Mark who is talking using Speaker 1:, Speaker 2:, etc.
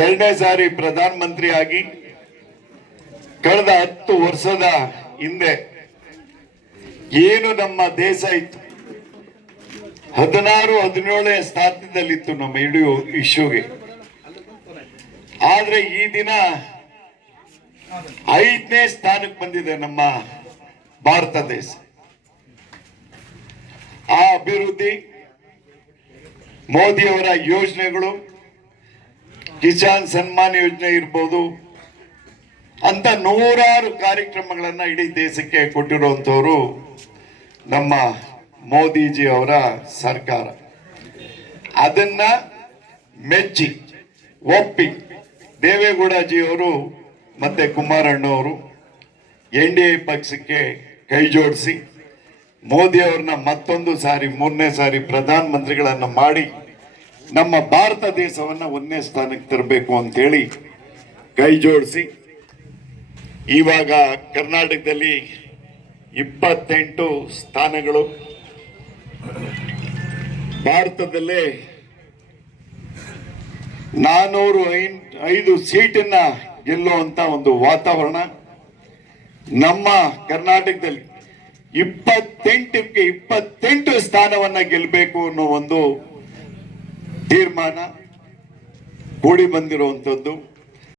Speaker 1: ಎರಡನೇ ಸಾರಿ ಪ್ರಧಾನ ಮಂತ್ರಿ ಆಗಿ ಕಳೆದ ಹತ್ತು ವರ್ಷದ ಹಿಂದೆ ಏನು ನಮ್ಮ ದೇಶ ಇತ್ತು? ಹದಿನಾರು, ಹದಿನೇಳನೇ ಸ್ಥಾನದಲ್ಲಿತ್ತು ನಮ್ಮ ಇಡೀ ಇಶ್ಯೂಗೆ ಆದ್ರೆ ಈ ದಿನ ಐದನೇ ಸ್ಥಾನಕ್ಕೆ ಬಂದಿದೆ ನಮ್ಮ ಭಾರತ ದೇಶ. ಆ ಅಭಿವೃದ್ಧಿ, ಮೋದಿಯವರ ಯೋಜನೆಗಳು ಕಿಸಾನ್ ಸನ್ಮಾನ್ ಯೋಜನೆ ಇರ್ಬೋದು. ಅಂತ ನೂರಾರು ಕಾರ್ಯಕ್ರಮಗಳನ್ನ ಇಡೀ ದೇಶಕ್ಕೆ ಕೊಟ್ಟಿರುವಂತವರು ನಮ್ಮ ಮೋದಿಜಿ ಅವರ ಸರ್ಕಾರ. ಅದನ್ನ ಮೆಚ್ಚಿ, ಒಪ್ಪಿ ದೇವೇಗೌಡಜಿ ಅವರು ಮತ್ತೆ ಕುಮಾರಣ್ಣವರು ಎನ್ ಡಿ ಎ ಪಕ್ಷಕ್ಕೆ ಕೈ ಜೋಡಿಸಿ ಮೋದಿ ಅವ್ರನ್ನ ಮತ್ತೊಂದು ಸಾರಿ, ಮೂರನೇ ಸಾರಿ ಪ್ರಧಾನಮಂತ್ರಿಗಳನ್ನು ಮಾಡಿ ನಮ್ಮ ಭಾರತ ದೇಶವನ್ನ ಒಂದನೇ ಸ್ಥಾನಕ್ಕೆ ತರಬೇಕು ಅಂತೇಳಿ ಕೈ ಜೋಡಿಸಿ, ಇವಾಗ ಕರ್ನಾಟಕದಲ್ಲಿ ಇಪ್ಪತ್ತೆಂಟು ಸ್ಥಾನಗಳು. ಭಾರತದಲ್ಲೇ ನಾನೂರು ಐದು ಸೀಟನ್ನ ಗೆಲ್ಲುವಂತ ಒಂದು ವಾತಾವರಣ. ನಮ್ಮ ಕರ್ನಾಟಕದಲ್ಲಿ ಇಪ್ಪತ್ತೆಂಟಕ್ಕೆ ಇಪ್ಪತ್ತೆಂಟು ಸ್ಥಾನವನ್ನ ಗೆಲ್ಲಬೇಕು ಅನ್ನೋ ಒಂದು ತೀರ್ಮಾನ ಕೂಡಿ ಬಂದಿರುವಂಥದ್ದು.